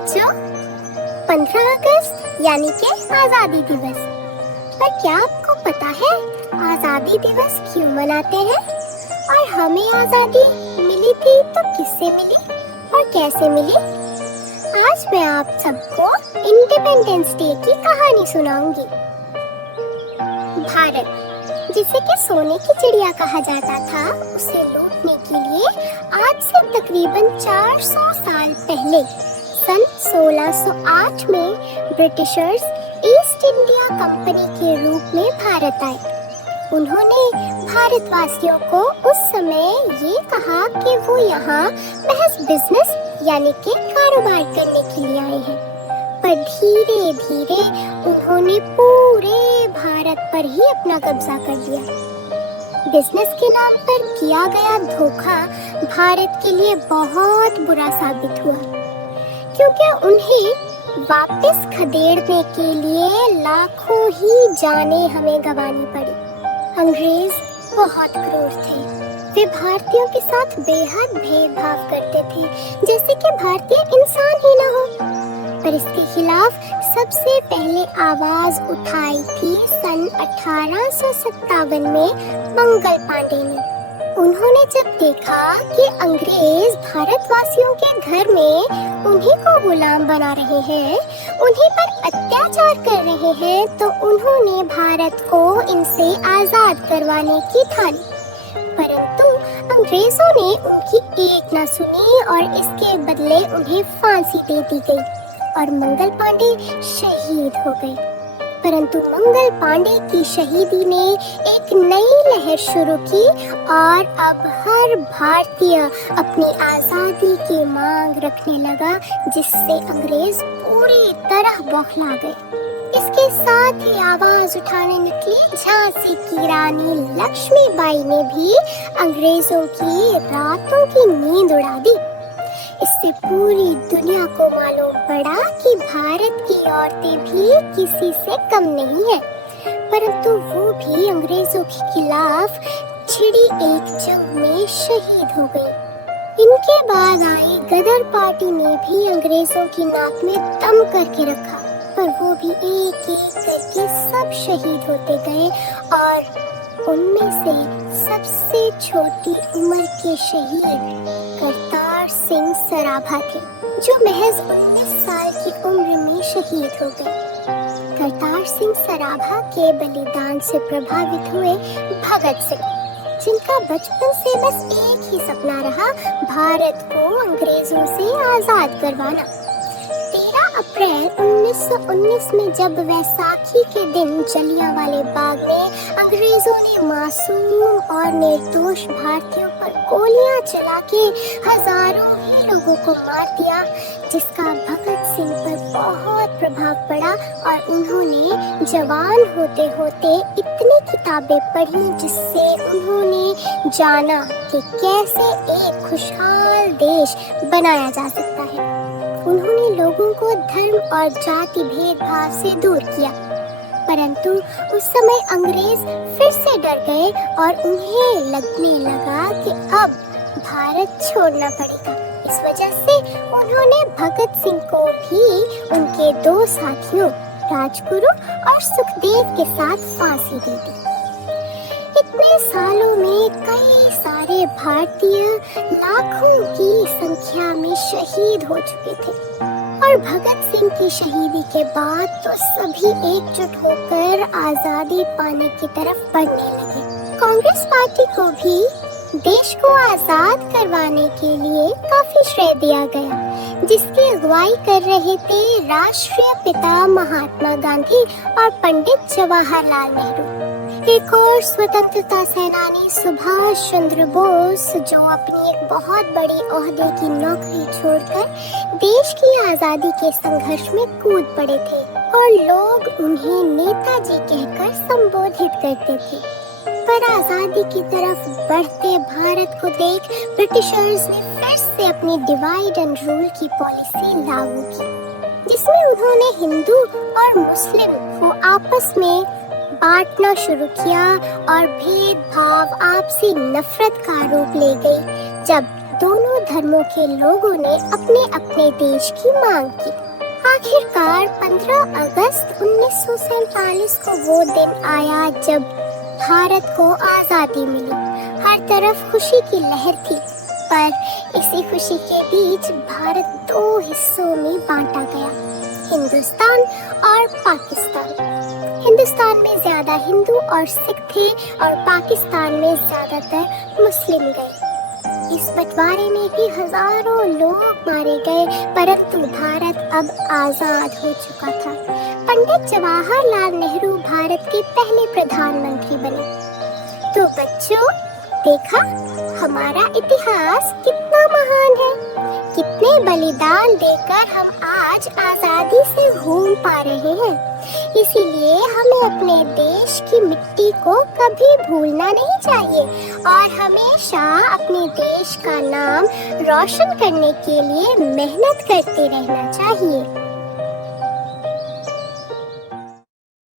बच्चों, 15 अगस्त यानी कि आजादी दिवस। पर क्या आपको पता है आजादी दिवस क्यों मनाते हैं? और हमें आजादी मिली थी तो किससे मिली और कैसे मिली? आज मैं आप सबको इंडिपेंडेंस डे की कहानी सुनाऊंगी। भारत, जिसे कि सोने की चिड़िया कहा जाता था, उसे लूटने के लिए आज से तकरीबन 400 साल पहले सन 1608 में ब्रिटिशर्स ईस्ट इंडिया कंपनी के रूप में भारत आए। उन्होंने भारतवासियों को उस समय ये कहा कि वो यहाँ महज बिजनेस यानी कि कारोबार करने के लिए आए हैं, पर धीरे धीरे उन्होंने पूरे भारत पर ही अपना कब्जा कर लिया। बिजनेस के नाम पर किया गया धोखा भारत के लिए बहुत बुरा साबित हुआ, क्योंकि उन्हें वापस खदेड़ने के लिए लाखों ही जानें हमें गंवानी पड़ी। अंग्रेज बहुत क्रूर थे। वे भारतीयों के साथ बेहद भेदभाव करते थे, जैसे कि भारतीय इंसान ही न हो। पर इसके खिलाफ सबसे पहले आवाज उठाई थी सन 1857 में मंगल पांडे ने। उन्होंने जब देखा कि अंग्रेज भारतवासियों के घर में उन्हीं को गुलाम बना रहे हैं, उन्हीं पर अत्याचार कर रहे हैं, तो उन्होंने भारत को इनसे आजाद करवाने की ठानी। परंतु अंग्रेजों ने उनकी एक न सुनी और इसके बदले उन्हें फांसी दे दी गई और मंगल पांडे शहीद हो गए। परंतु मंगल पांडे की शहीदी ने एक नई लहर शुरू की और अब हर भारतीय अपनी आजादी की मांग रखने लगा, जिससे अंग्रेज पूरी तरह बौखला गए। इसके साथ ही आवाज उठाने निकली झांसी की रानी लक्ष्मीबाई ने भी अंग्रेजों की रातों की नींद उड़ा दी। इससे पूरी दुनिया को मालूम पड़ा कि भारत की औरतें भी किसी से कम नहीं है, परंतु वो भी अंग्रेजों के खिलाफ छिड़ी एक जंग में शहीद हो गई। इनके बाद आई गदर पार्टी ने भी अंग्रेजों की नाक में दम करके रखा, पर वो भी एक एक करके सब शहीद होते गए और उनमें से सबसे छोटी उम्र के शहीद करतार सिंह सराभा थे, जो महज 19 साल की उम्र में शहीद हो गए। करतार सिंह सराभा के बलिदान से प्रभावित हुए भगत सिंह, जिनका बचपन से बस एक ही सपना रहा, भारत को अंग्रेजों से आजाद करवाना। 13 अप्रैल 1919 में जब वैसाखी के दिन जलियांवाले बाग में अंग्रेजों ने मासूम और निर्दोष भारतीयों पर गोलियां चला के हजारों ही लोगों को मार दिया, जिसका भगत सिंह पर बहुत प्रभाव पड़ा और उन्होंने जवान होते होते इतनी किताबें पढ़ी जिससे उन्होंने जाना कि कैसे एक खुशहाल देश बनाया जा सकता है। उन्होंने लोगों को धर्म और जाति भेदभाव से दूर किया, परंतु उस समय अंग्रेज फिर से डर गए और उन्हें लगने लगा कि अब भारत छोड़ना पड़ेगा। इस वजह से उन्होंने भगत सिंह को भी उनके 2 साथियों राजगुरु और सुखदेव के साथ फांसी दे दी। इतने सालों में कई सारे भारतीय लाखों की संख्या में शहीद हो चुके थे और भगत सिंह की शहीदी के बाद तो सभी एकजुट होकर आजादी पाने की तरफ बढ़ने लगे। कांग्रेस पार्टी को भी देश को आजाद करवाने के लिए काफी श्रेय दिया गया, जिसकी अगुवाई कर रहे थे राष्ट्रीय पिता महात्मा गांधी और पंडित जवाहरलाल नेहरू। एक और स्वतंत्रता सेनानी सुभाष चंद्र बोस, जो अपनी एक बहुत बड़ी ओहदे की नौकरी छोड़कर देश की आजादी के संघर्ष में कूद पड़े थे और लोग उन्हें नेताजी कहकर संबोधित करते थे। पर आजादी की तरफ बढ़ते भारत को देख ब्रिटिशर्स ने फिर से अपनी डिवाइड एंड रूल की पॉलिसी लागू की, जिसमें उन्होंने हिंदू और मुस्लिम को आपस में बांटना शुरू किया और भेदभाव आपसी नफरत का रूप ले गई। जब दोनों धर्मों के लोगों ने अपने अपने देश की मांग की। आखिरकार 15 अगस्त 1947 को वो दिन आया जब भारत को आज़ादी मिली। हर तरफ खुशी की लहर थी, पर इसी खुशी के बीच भारत दो हिस्सों में बांटा गया, हिंदुस्तान और पाकिस्तान। हिंदुस्तान में ज्यादा हिंदू और सिख थे और पाकिस्तान में ज्यादातर मुस्लिम गए। इस बंटवारे में भी हजारों लोग मारे गए, परंतु भारत अब आजाद हो चुका था। पंडित जवाहरलाल नेहरू भारत के पहले प्रधानमंत्री बने। तो बच्चों, देखा हमारा इतिहास कितना महान है। कितने बलिदान देकर हम आज आजादी से घूम पा रहे हैं। इसीलिए हमें अपने देश की मिट्टी को कभी भूलना नहीं चाहिए और हमेशा अपने देश का नाम रोशन करने के लिए मेहनत करते रहना चाहिए।